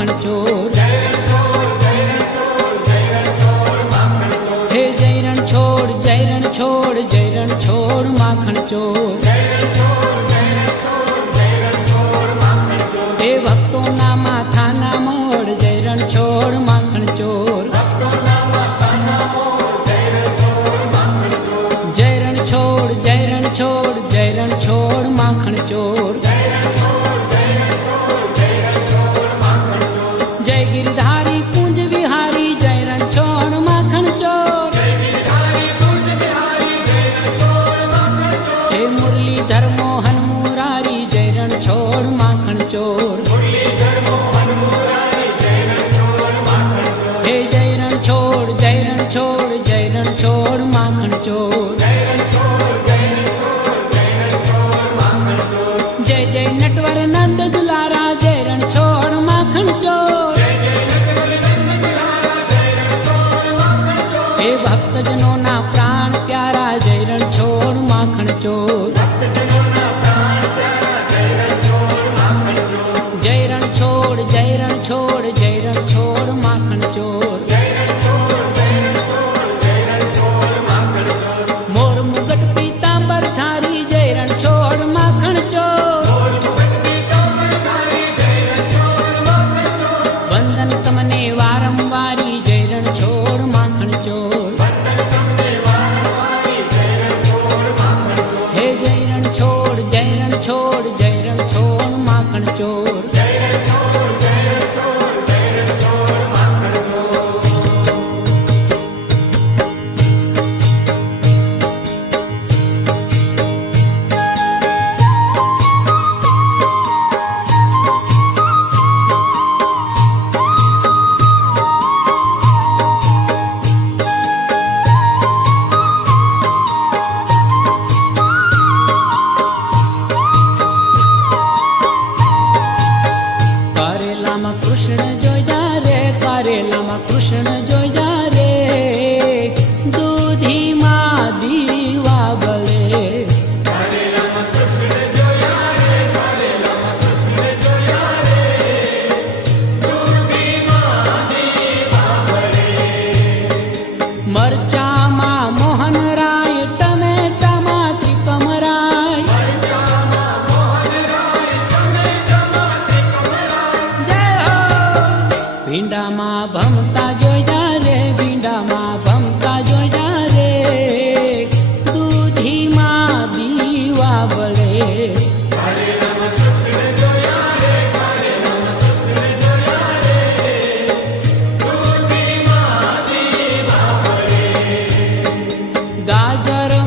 માખણ ચોર હે જય રણ છોડ જય રણ છોડ જય રણ છોડ માખણ ચોર હે ભક્તોના માથાના મોડ જય રણ છોડ માખણ ચોર જય રણ છોડ જય રણ છોડ જય રણ છોડ માખણ ચોર જય ગિરધારી કુંજ વિહારી જય રણ છોડ માખણ ચોર હે મુરલીધર મોહન મુરારી જય રણ છોડ માખણ ચોર હે જય રણ છોડ જય રણ છોડ જય રણ છોડ માખણ ચોર જય જય નટવર નંદ દુલારા જય રણ છોડ માખણ ચોર હે ભક્તજનોના પ્રાણ પ્યારા જય રણ છોડ માખણ ચોર જય રણ છોડ જય રણ છોડ જય રણ છોડ માખણ ચોર મોર મુગટ પીતાંબર ધારી જય રણ છોડ માખણ ચોર વંદન તમને વારંવારી જય રણ છોડ માખણ ચોર હે જય રણ છોડ જય રણ છોડ જય રણ છોડ માખણ ચોર કારેલામાં કૃષ્ણ જોયા રે કારેલામાં કૃષ્ણ જોયા રે દૂધીમાં દીવા બળે મરચામાં મોહનરાય ટમેટામાં ત્રિકમરાય ભીંડામાં ભમતા જોયા રે ભીંડામાં ભમતા જોયા રે દૂધીમાં દીવા બળે ગાજર